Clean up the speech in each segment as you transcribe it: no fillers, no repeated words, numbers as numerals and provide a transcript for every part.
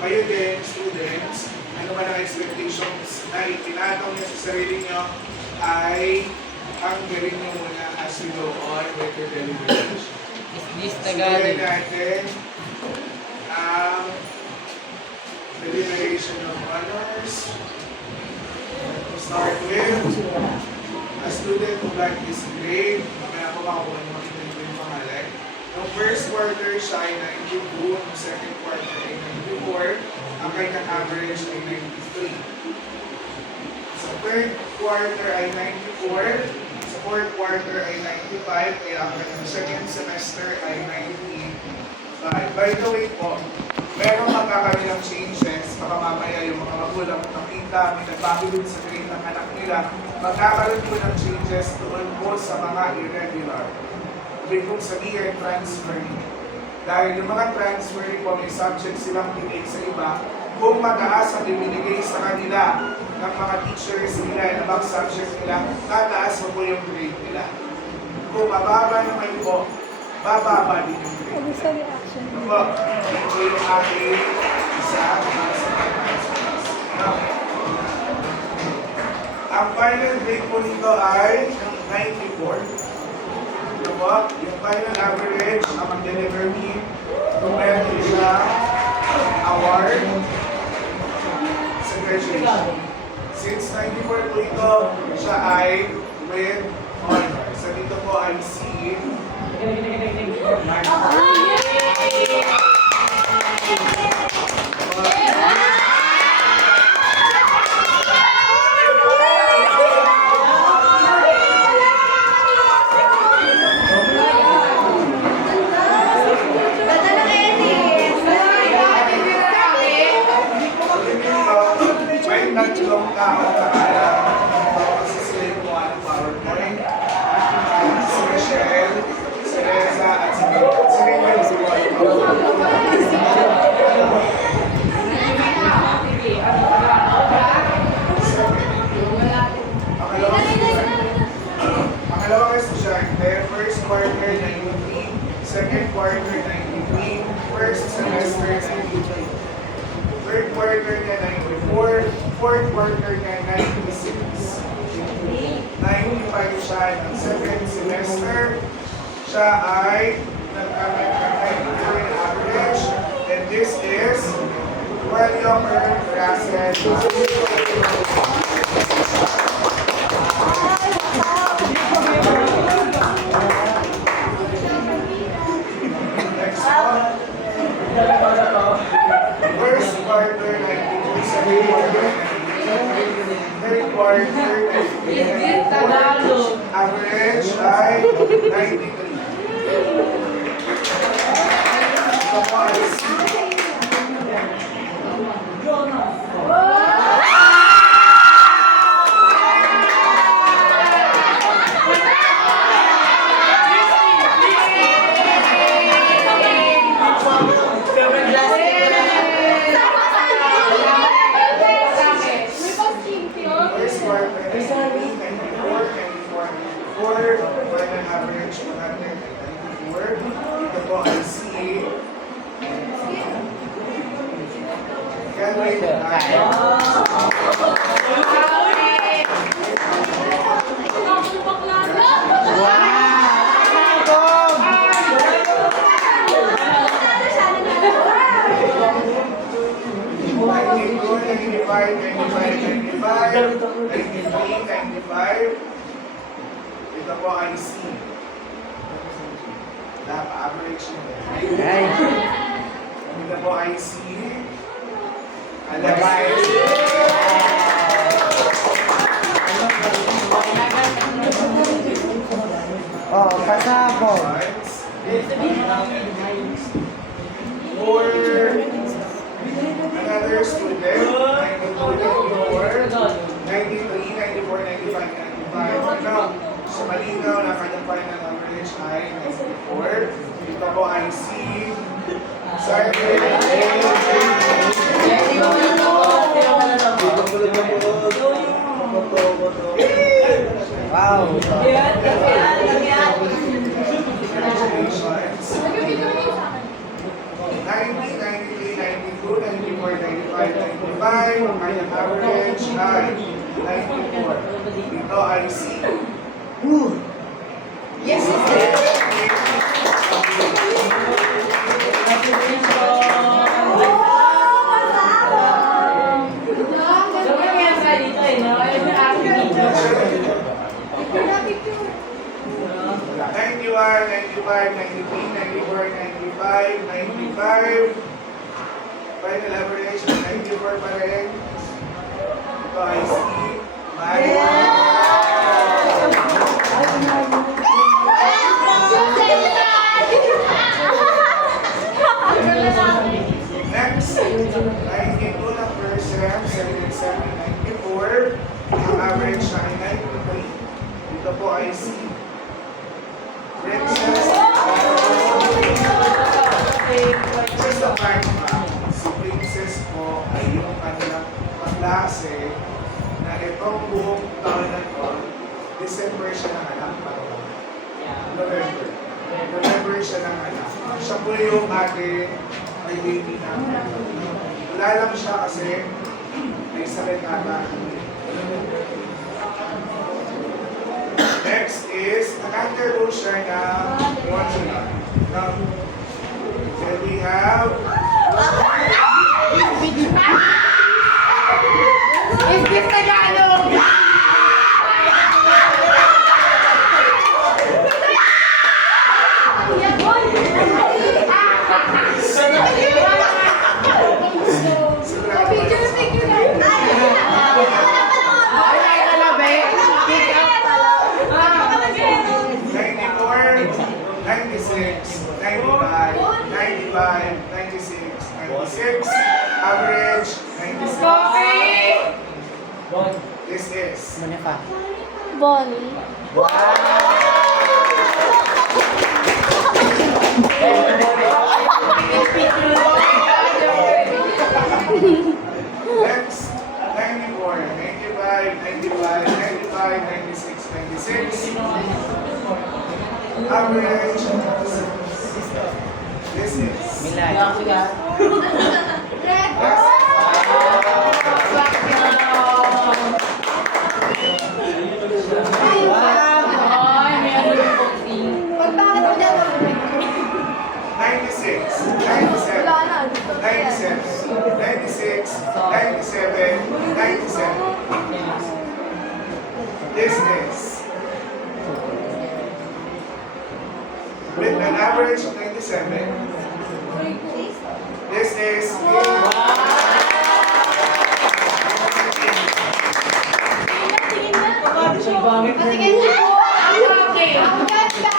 kayo din, students, ano man ang expectations na itinatong niyo sa sarili niyo ay hanggarin niyo muna as we go on with your deliberation. Is Simulan natin ang deliberation of honors. To start with, a student who got this grade, mamaya ako makakuha niyo makita niyo yung pangalan. Noong first quarter siya ay 92, noong second quarter ay 94, ang kanyang average ay 93. Sa third quarter ay 94, sa fourth quarter ay 95, kaya ang kanyang second semester ay 95. By the way po, meron magkakaroon ng changes, baka mamaya yung mga magulang nakita, may nagpapilid sa grade ng anak nila, magkakaroon po ng changes doon po sa mga irregular. Ibig kong sabihin, transferring. Dahil yung mga transferring po, may subject silang pinake sa iba, kung mataas ang ibinigay sa kanila ng mga teachers nila, ng mga subjects nila, tataas mo po yung grade nila. Kung mababa naman po, bababa din yung grade. Ano sa reaction? Ano po? Ito yung aking isa para sa mga transfers. Ang final grade po nito ay 94. Ano po? Yung final average ang mag-deliver me kung meron din siya award sa graduation. Since 94 po ito, siya ay with honor. Sa dito po ay C. May tatlong tao kaya kasi sila yung mga ng PowerPoint. Si Michelle, si Reza, at si Mel. Si Mel si Pangalawang estudyante, first quarter 93, second quarter 93, first semester 93. Third quarter niya 94, fourth quarter niya 96. 95 siya ng second semester. Siya ay nag-94 in average. And this is William Earl Rassen. Next one. First quarter 92, second quarter 93, third quarter 94, average ay 93. Ito po ay C. First quarter 93, 94, 94, 94, final average 194. Ito po ay C. Can wait Ito po ay C. Average mo. Ito po ay C. Oh, pasabog. For another student, 93, 94, 95, 95. Now, sa malinaw na kanyang final average ay 94. Ito po ay C. Wow. Congratulations. 1994 95. Ang kanyang average ay 94. Dito ay C. Yes, Ninety-one, 95, 93, 94, 95, 95. Final average, 94 pa rin. Ito ay C. Next, 92 na first sem, 77, 94. Ang average na ay 93. Dito po ay C. Princess. Just a fact ba, si Princess po ay yung kanilang kaklase na itong buong taon na ito, December siya nanganak pa ito. November. November siya nanganak. Siya po yung ating may baby namin. Wala lang siya kasi may sakit ata. Next is, nag-undergo siya ng modular. Now, then we have Is this Tagalog? average 96. This is Monica. Bonnie. next 94, 95, 95, 95, 96, 96. Average. This is Milay. Bakit ako dyan? 96, 97, 97, 96, 97, 97. This is with an average of 97. This is Patingin na! Ang ganda!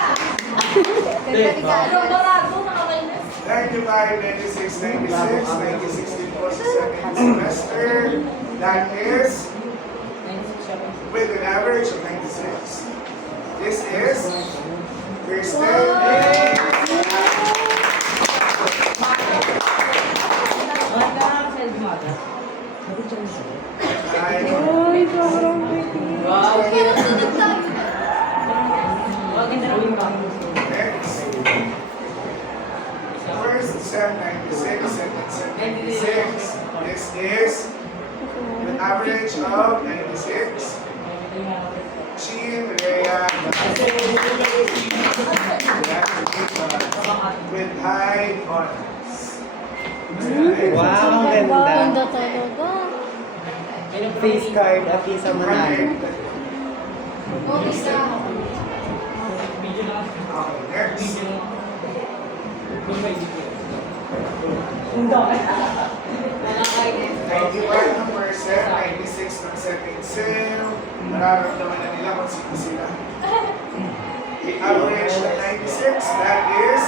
Ganda-ganda. 95, 96, 96, 96 din po sa second semester. That is with an average of 96. This is Kristen. Next. First sem 96, second sem 96. This is an average of 96. Chin, Rhea, with high honors. Wow, ang Ganda ganda. talaga. Face card, Api sa Manalo. Okay na. Okay, next. 91 ng first sem, 96 ng second sem. Nararamdaman na nila kung sino sila. The average ng 96, that is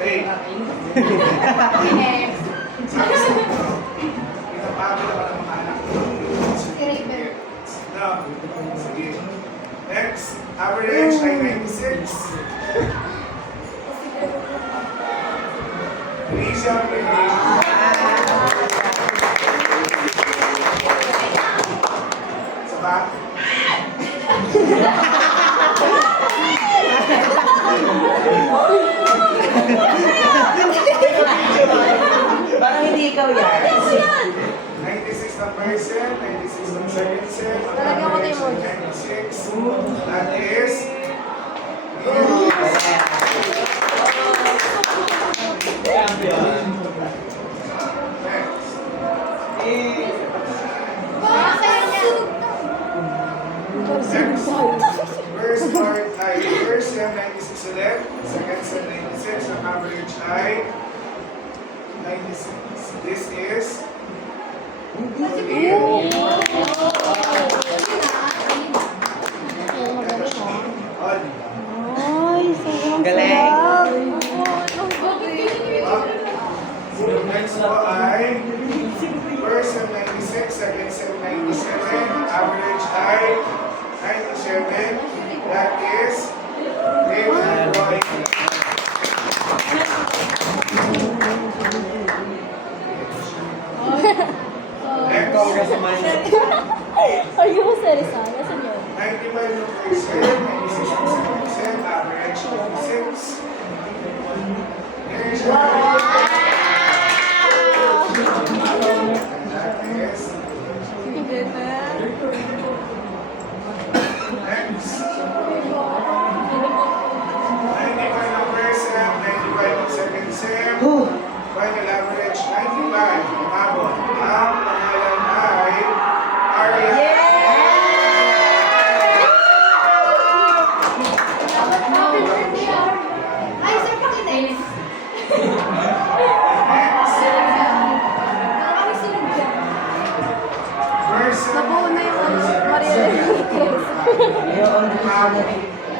Hey, sabi sa ito, pinapagod naman ang mga anak ko. No, sige. Next, average ay 96. Alicia, Sa ba? Parang hindi ikaw yan. 96 na person, 96 na second set. Talagyan ko na yung emoji. 96. That is... Next. Next. First part ay first sem 96 ulit. Second sem 96. Ang average ay 96. This is... On. Galing. Next po ay first sem 96, second sem 97, average ay 97. That is grade and drawing. Ikaw ka Next, sa mali. Are you seriously? Nasaan yun? 95 yung first sem, 96 yung second sem, average 96. There's your that is next. 95 yung first sem, 95 yung second sem. Final average 95. Umabot. Ang pangalan ay Arya. Ay, sir, pakinig. Next. Kami sunod dyan. First sem. Nabuo na yung Maria Enriquez. Ayun.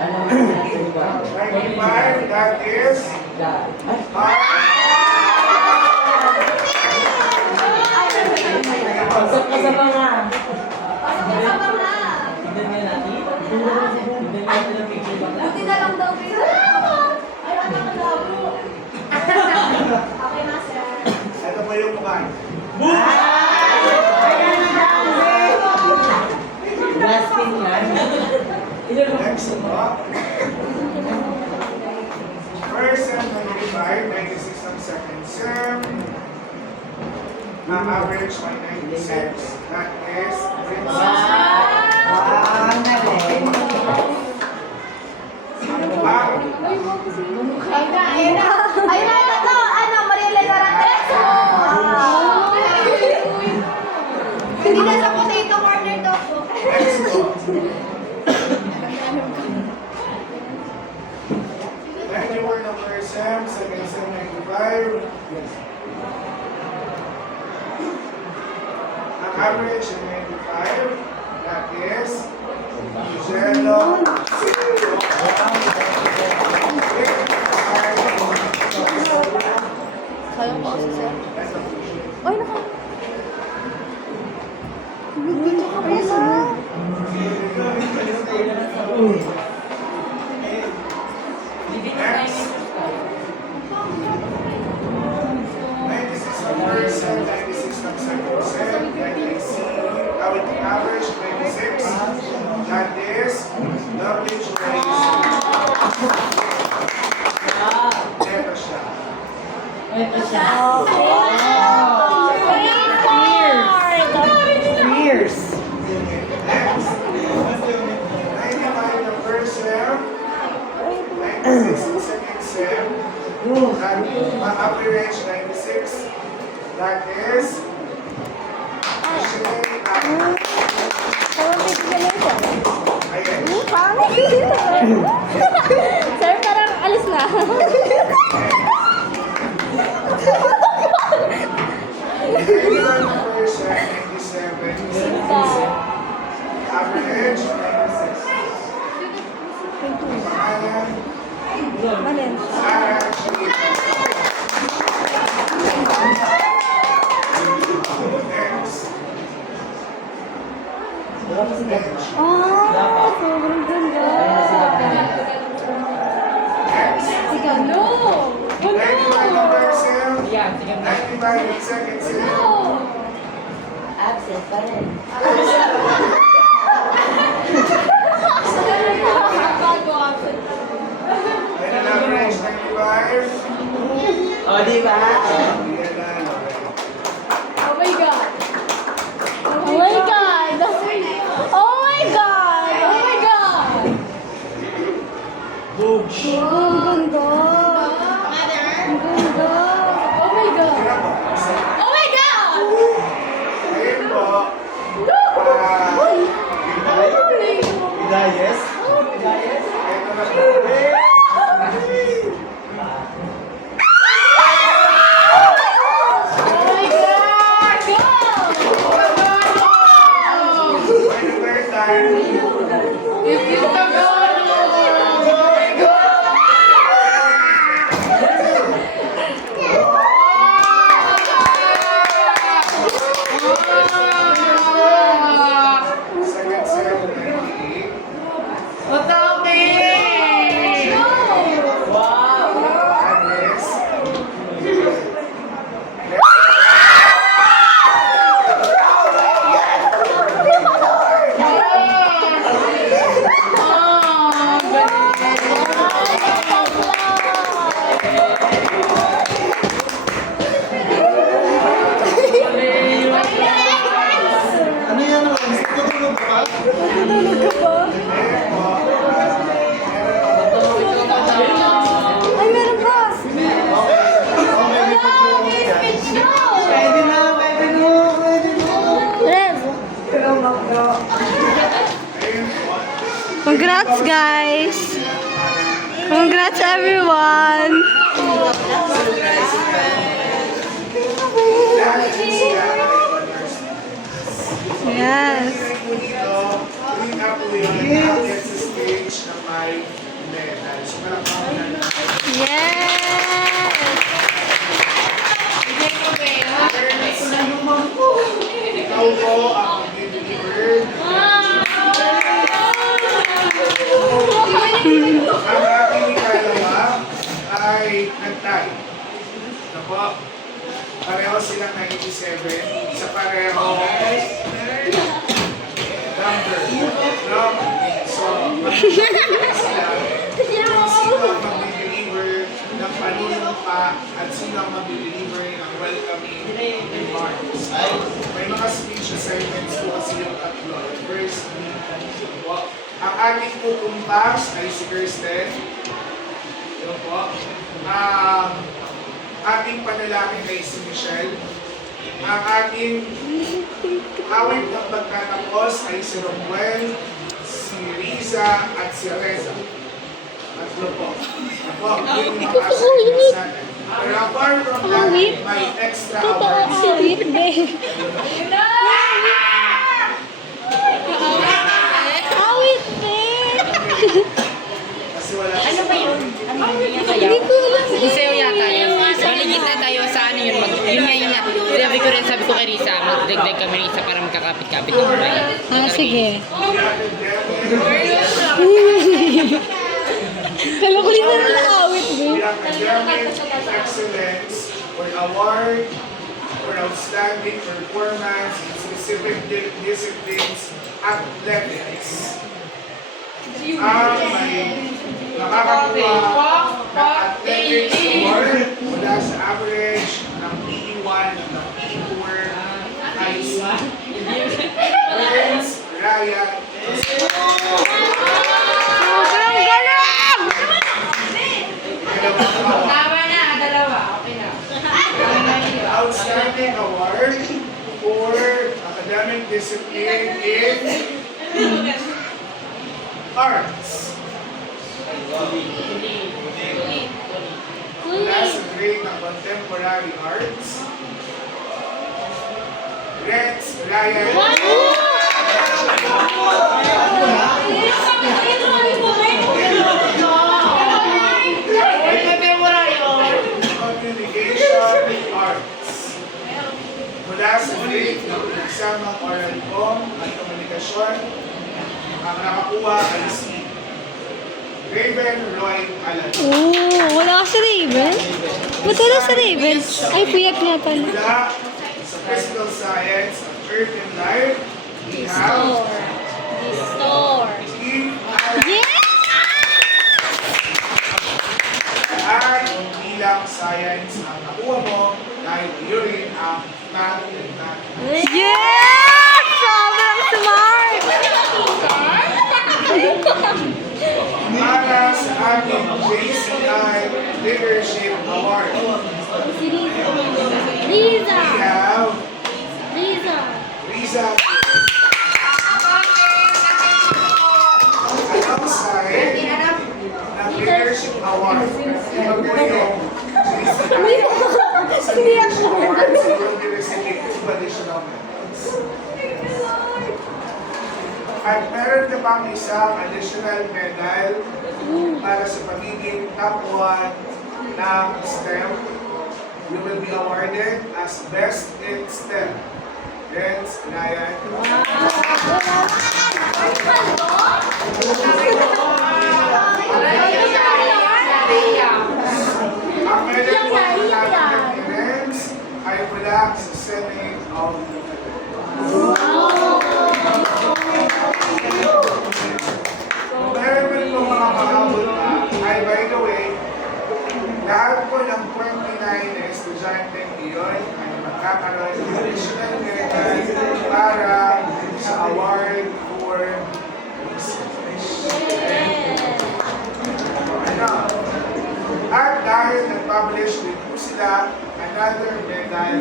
Ano? 95. That is Pasok ka sa mga. Kasama na. Tignan niyo natin. Tignan niyo natin ang picture ba? Buti na lang daw kayo. Ay, ano ka labo? Okay na, sir. Ito po yung mukha. Blasting yan. Next po. First sem 95, 96 ang second sem. Ang average ay 96. That is grade 6. Ang galing. Wow. Ay na, ayun na. Ayun na, ito to. Ano, Maria Elena Rantes. Hindi na sa potato corner to. Next po. 94 na first sem, second sem 95. Ang average ay 95. That is Jello. Kaya ko kasi sir. Ay, naka. Video ka pala. Next. 96 ang first sem, 96 ang second sem. With the average 26. That is W choice. Ito siya. Ito siya. Cheers! Next. 95 ang first sem. 96 ang second sem. That average 96. That is Parang bigyan na siya. ayan. Pangit. Sir, parang alis na. 91 ang first sem, 97. Average 96. Pangalan, Alin? Sarah Chita. Next. Bench. Sobrang ganda. Next. Ikaw, no! 95 ang first sem, Yan, sige. 95 ang second sem. Absent pa rin. Bago absent. Ang ganda. Ang ganda. Oh my God. Tira po. Oh my God! Ayun po. Yes. Ito na po. For the third time. Second set, 98. Agnes. Ano yan naman? Tutulog ka ba? Natutulog ka ba? Ay, meron pa. Pwede na, pwede na, pwede na. Rev. Congrats, guys. Congrats, everyone. Yes. Clean up po yun. Yes. Sa stage na may medal. So, malakpakan na. Yes. Ikaw po ang mag-deliver. Ang ating ikalawa ay nag-tie. Ito po. Pareho silang 97. Sa pareho number. No? So, mag-deliver sila. Kung sino ang mag-deliver ng panunumpa at sino ang mag-deliver ng welcoming remarks. May mga speech assignments po kasi yung tatlo. First, po. Ang ating tutumpas ay si Kirsten. Ito po. Ating panalangin ay si Michelle. Ang ating awit ng pagtatapos ay si Romuel, si Riza, at si Reza. Tatlo po. Ako, yun yung mga assignments natin. Pero apart from that, may extra awards. Sweet, babe. Awit, babe. Kasi wala Ano ba yun? Ano yun? Hindi ko alam. Isayaw yata yun. Baligid na tayo sa ano yun. Yun nga yun nga. Sabi ko rin, sabi ko kay Risa, magdagdag kami Risa para magkakapit-kapit ng bahay. Ah, sige. academic, Kala ko rin na awit, babe. academic excellence or award for outstanding performance in specific disciplines, athletics. May nakakakuha ng athletics award mula sa average ng PE1 ng PE4 high school. Friends, Ryan, Sobrang galing! Tama na, dalawa. Okay na. outstanding award for academic discipline in arts. Last grade ng contemporary arts. Rex, Ryan, communication arts. Mula sa grade ng eksamang oral com at komunikasyon, ang nakakuha ay si Raven Roy Alan. Oh, wala ka si Raven? Ba't wala si Raven? Ay, puyat nga pala. Mula sa physical science at earth and life, we have Eve Yeah! at bilang science ang nakuha mo dahil yun rin ang math and math. Yeah! Sobrang smart! Para sa aming JCI Leadership Award. Si Riza. We Riza. have Riza. Riza. Alongside ng Leadership Award. Ito po yung JCI sa Leadership Award. So you will be receiving 2 additional medals. At meron ka pang isang additional medal para sa pagiging top 1 ng STEM. You will be awarded as Best in STEM. Hence, Ryan. Ang medal po ng lahat ng parents ay mula sa Senate of Kung meron man po mga mahabol pa, ay by the way, lahat po ng 29 na estudyante iyon ay magkakaroon ng additional medal para sa award for research. Ano? At dahil nag-publish din po sila, another medal.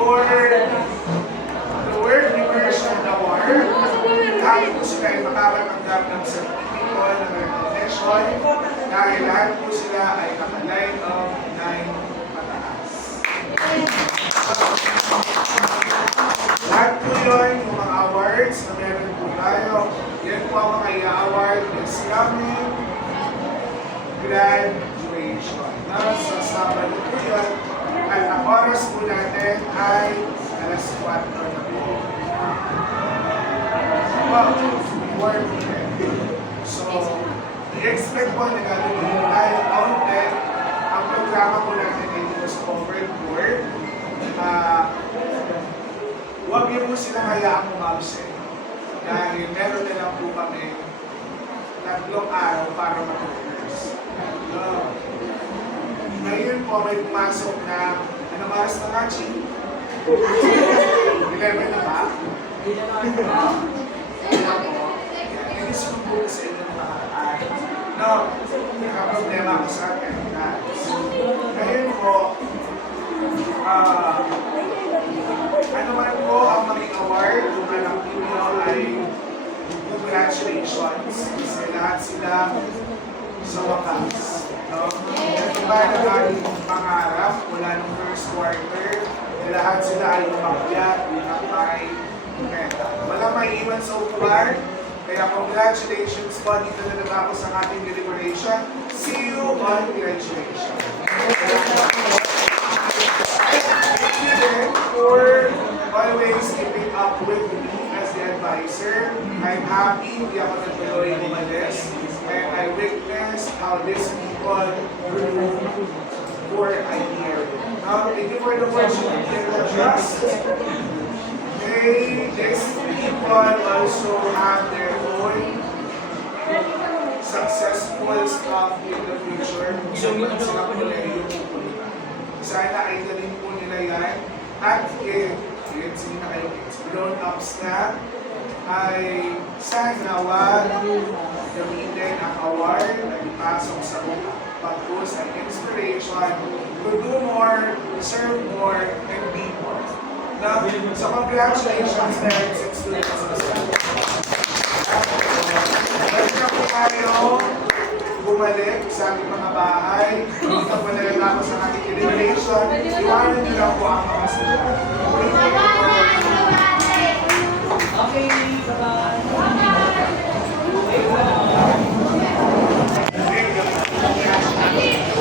For the World Immersion Award, lahat po sila ay makakatanggap ng certificate ng recognition dahil lahat po sila ay naka-line of 9 pataas. Lahat po yun, yung mga awards na meron po tayo, yan po ang mga i-award ng aming graduation. Sa Sabado po yun, at ang oras po natin ay alas 4 na po. Well, 4 p.m. So, i-expect po na gagawin tayo kaunti. Ang programa po natin ay dito sa overboard. Huwag niyo po sila hayaang umabsent. Dahil meron na lang po kami 3 araw para mag-rehearse. Ngayon po may pumasok na, anong oras na nga, Chi? 11 na ba? Hindi sunod po sa inyo ng nakaraan. No, nakaproblema ako sa akin. Ngayon po, ano man po ang maging award, kung alam ninyo ay congratulations. Kasi lahat sila sa wakas. No? Diba na aking pangarap mula nung first quarter, na lahat sila ay umakyat bilang may meta. Walang maiiwan sa upuan, kaya congratulations po, dito na naman ako sa ating deliberation. See you on graduation. Thank you then for always keeping up with me as the advisor. I'm happy, hindi ako nagtuloy umalis. And I witnessed how these people grew for a year. Now, thank you for the opportunity and the trust. May these people also have their own successful stuff in the future. So, hindi sila kolehiyo po nila. Sana ay galing po nila yan. At kids, hindi na kayo kids, grown-ups na, ay sana wag gamitin ang award na ipasok sa mga pag-post and inspiration to do more, serve more, and be more. Now, so congratulations parents and students as well. Pwede na po tayo bumalik sa ating mga bahay. Dito pa na rin ako sa ating deliberation. Iwanan niyo lang po ang mga estudyante.